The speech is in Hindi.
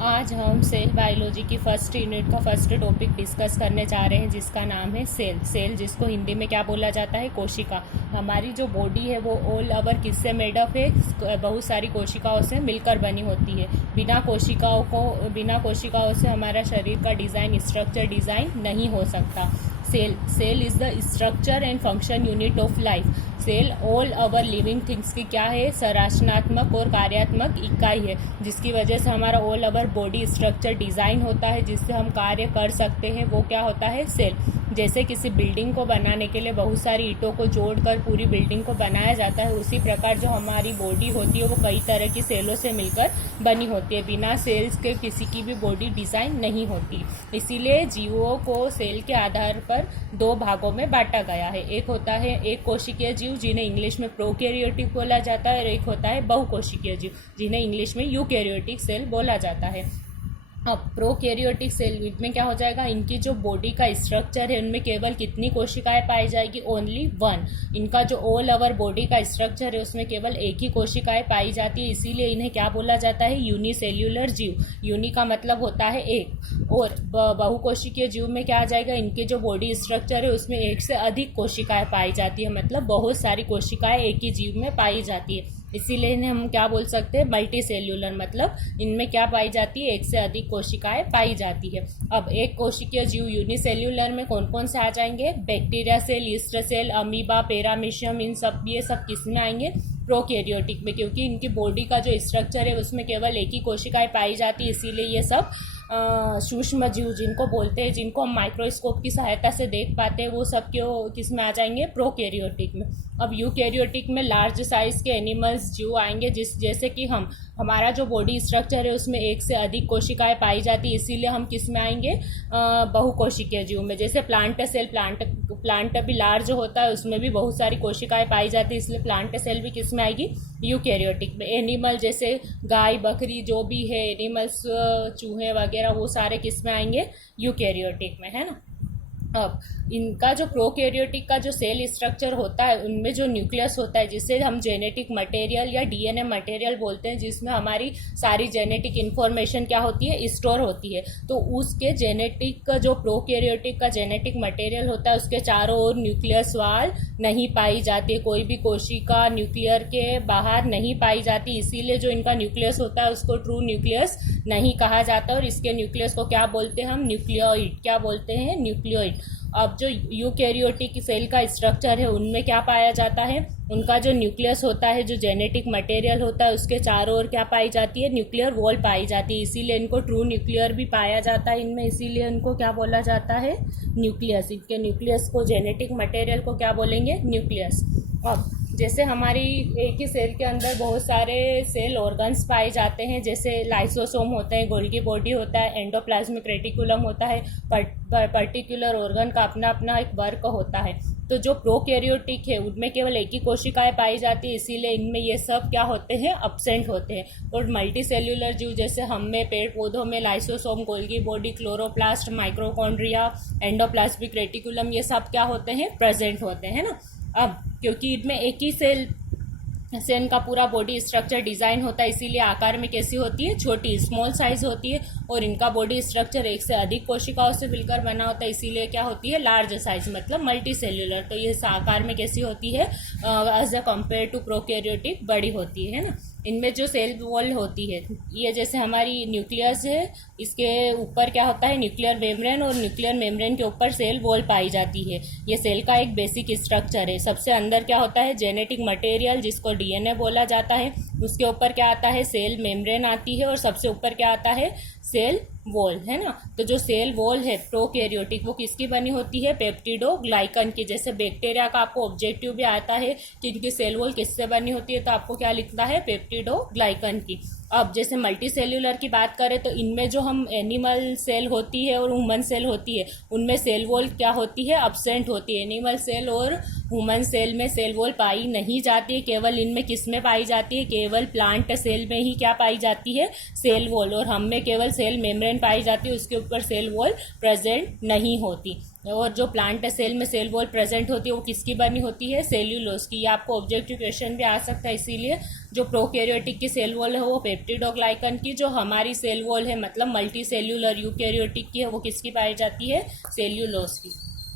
आज हम सेल बायोलॉजी की फर्स्ट यूनिट का फर्स्ट टॉपिक डिस्कस करने जा रहे हैं, जिसका नाम है सेल। सेल जिसको हिंदी में क्या बोला जाता है, कोशिका। हमारी जो बॉडी है वो ऑल ओवर किससे मेडअप है, बहुत सारी कोशिकाओं से मिलकर बनी होती है। बिना कोशिकाओं से हमारा शरीर का डिज़ाइन, स्ट्रक्चर डिज़ाइन नहीं हो सकता। Cell is the structure and function unit of life. Cell all over living things की क्या है, संरचनात्मक और कार्यात्मक इकाई है, जिसकी वजह से हमारा all over body structure design होता है, जिससे हम कार्य कर सकते हैं। वो क्या होता है, सेल। जैसे किसी बिल्डिंग को बनाने के लिए बहुत सारी ईंटों को जोड़कर पूरी बिल्डिंग को बनाया जाता है, उसी प्रकार जो हमारी बॉडी होती है वो कई तरह की सेलों से मिलकर बनी होती है। बिना सेल्स के किसी की भी बॉडी डिज़ाइन नहीं होती। इसीलिए जीवों को सेल के आधार पर दो भागों में बांटा गया है। एक होता है एक कोशिकीय जीव, जिन्हें इंग्लिश में प्रोकैरियोटिक बोला जाता है, और एक होता है बहुकोशिकीय जीव, जिन्हें इंग्लिश में यूकैरियोटिक सेल बोला जाता है। अब प्रोकैरियोटिक सेल में क्या हो जाएगा, इनकी जो बॉडी का स्ट्रक्चर है उनमें केवल कितनी कोशिकाएं पाई जाएगी, ओनली वन। इनका जो ऑल ओवर बॉडी का स्ट्रक्चर है उसमें केवल एक ही कोशिकाएं पाई जाती है, इसीलिए इन्हें क्या बोला जाता है, यूनिसेल्यूलर जीव। यूनि का मतलब होता है एक, और बहुकोशिकीय जीव में क्या आ जाएगा, इनके जो बॉडी स्ट्रक्चर है उसमें एक से अधिक कोशिकाएं पाई जाती है, मतलब बहुत सारी कोशिकाएं एक ही जीव में पाई जाती है। इसीलिए इन्हें हम क्या बोल सकते हैं, मल्टी सेल्यूलर। मतलब इनमें क्या पाई जाती है, एक से अधिक कोशिकाएं पाई जाती है। अब एक कोशिकीय जीव यूनिसेल्यूलर में कौन कौन से आ जाएंगे, bacteria cell, yeast cell, amoeba, paramecium, ये सब किस में आएंगे, प्रोकैरियोटिक में, क्योंकि इनकी बॉडी का जो स्ट्रक्चर है उसमें केवल एक ही कोशिकाएं पाई जाती है। इसीलिए ये सब सूक्ष्म जीव जिनको बोलते हैं, जिनको हम माइक्रोस्कोप की सहायता से देख पाते हैं, वो सब क्यों किस में आ जाएंगे, प्रोकैरियोटिक में। अब यूकैरियोटिक में लार्ज साइज के एनिमल्स जीव आएंगे, जैसे कि हमारा जो बॉडी स्ट्रक्चर है उसमें एक से अधिक कोशिकाएं पाई जाती है, इसीलिए हम किस में आएंगे, बहुकोशिकीय जीव में। जैसे प्लांट सेल, प्लांट भी लार्ज होता है, उसमें भी बहुत सारी कोशिकाएं पाई जाती है, इसलिए प्लांट सेल भी किस में आएगी, यूकैरियोटिक में। एनिमल जैसे गाय, बकरी, जो भी है एनिमल्स, चूहे वगैरह, वो सारे किस में आएंगे, यूकैरियोटिक में, है ना। अब इनका जो प्रोकैरियोटिक का जो सेल स्ट्रक्चर होता है उनमें जो न्यूक्लियस होता है, जिसे हम जेनेटिक मटेरियल या डीएनए मटेरियल बोलते हैं, जिसमें हमारी सारी जेनेटिक इन्फॉर्मेशन क्या होती है, स्टोर होती है। तो उसके जेनेटिक का जो प्रोकैरियोटिक का जेनेटिक मटेरियल होता है उसके चारों ओर न्यूक्लियस वाल नहीं पाई जाती, कोई भी कोशिका न्यूक्लियर के बाहर नहीं पाई जाती। इसीलिए जो इनका न्यूक्लियस होता है उसको ट्रू न्यूक्लियस नहीं कहा जाता, और इसके न्यूक्लियस को क्या बोलते हैं हम, न्यूक्लियोइड। क्या बोलते हैं, न्यूक्लियोइड। अब जो यूकैरियोटिक सेल का स्ट्रक्चर है उनमें क्या पाया जाता है, उनका जो न्यूक्लियस होता है, जो जेनेटिक मटेरियल होता है, उसके चारों ओर क्या पाई जाती है, न्यूक्लियर वॉल पाई जाती है। इसीलिए इनको ट्रू न्यूक्लियर भी पाया जाता है इनमें, इसीलिए इनको क्या बोला जाता है, न्यूक्लियस। इनके न्यूक्लियस को, जेनेटिक मटेरियल को क्या बोलेंगे, न्यूक्लियस। अब जैसे हमारी एक ही सेल के अंदर बहुत सारे सेल ऑर्गन्स पाए जाते हैं, जैसे लाइसोसोम होते हैं, गोल्गी बॉडी होता है, एंडोप्लाज्मिक रेटिकुलम होता है। पर्टिकुलर ऑर्गन का अपना अपना एक वर्क होता है। तो जो प्रोकैरियोटिक है उनमें केवल एक ही कोशिकाएं पाई जाती है, इसीलिए इनमें ये सब क्या होते हैं, अब्सेंट होते हैं। और मल्टी सेल्यूलर जीव जैसे हम में, पेड़ पौधों में lysosome, Golgi body, chloroplast, माइक्रोकॉन्ड्रिया, endoplasmic reticulum, ये सब क्या होते हैं, प्रेजेंट होते हैं ना। अब क्योंकि इनमें एक ही सेल का पूरा बॉडी स्ट्रक्चर डिज़ाइन होता है, इसीलिए आकार में कैसी होती है, छोटी, स्मॉल साइज होती है। और इनका बॉडी स्ट्रक्चर एक से अधिक कोशिकाओं से मिलकर बना होता है, इसीलिए क्या होती है, लार्ज साइज, मतलब मल्टी सेल्यूलर। तो ये आकार में कैसी होती है, as a compare to prokaryotic बड़ी होती है ना। इनमें जो सेल वॉल होती है, ये जैसे हमारी न्यूक्लियस है, इसके ऊपर क्या होता है, न्यूक्लियर मेम्ब्रेन, और न्यूक्लियर मेम्ब्रेन के ऊपर सेल वॉल पाई जाती है। ये सेल का एक बेसिक स्ट्रक्चर है। सबसे अंदर क्या होता है, जेनेटिक मटेरियल, जिसको डीएनए बोला जाता है। उसके ऊपर क्या आता है, सेल मेम्ब्रेन आती है, और सबसे ऊपर क्या आता है, सेल वॉल, है ना। तो जो सेल वॉल है प्रोकैरियोटिक, वो किसकी बनी होती है, पेप्टिडोग्लाइकन की। जैसे बैक्टीरिया का आपको ऑब्जेक्टिव भी आता है कि इनकी सेल वॉल किससे बनी होती है, तो आपको क्या लिखना है, पेप्टिडोग्लाइकन की। अब जैसे मल्टी सेल्यूलर की बात करें तो इनमें जो हम एनिमल सेल होती है और ह्यूमन सेल होती है, उनमें सेल वॉल क्या होती है, अब्सेंट होती है। एनिमल सेल और ह्यूमन सेल में सेल वॉल पाई नहीं जाती है। केवल इनमें किस में पाई जाती है? केवल प्लांट सेल में ही क्या पाई जाती है? Cell wall. और हम में केवल सेल मेम्ब्रेन पाई जाती है, उसके ऊपर सेल वॉल प्रेजेंट नहीं होती। और जो प्लांट सेल में सेल वॉल प्रेजेंट होती है वो किसकी बनी होती है? सेल्यूलोज की। ये आपको ऑब्जेक्टिव क्वेश्चन भी आ सकता है। इसीलिए जो प्रोकैरियोटिक की सेल वॉल है वो पेप्टिड और ग्लाइकन की, जो हमारी सेल वॉल है मतलब मल्टी सेल्यूलर यूकैरियोटिक की है वो किसकी पाई जाती है? सेल्यूलोज की।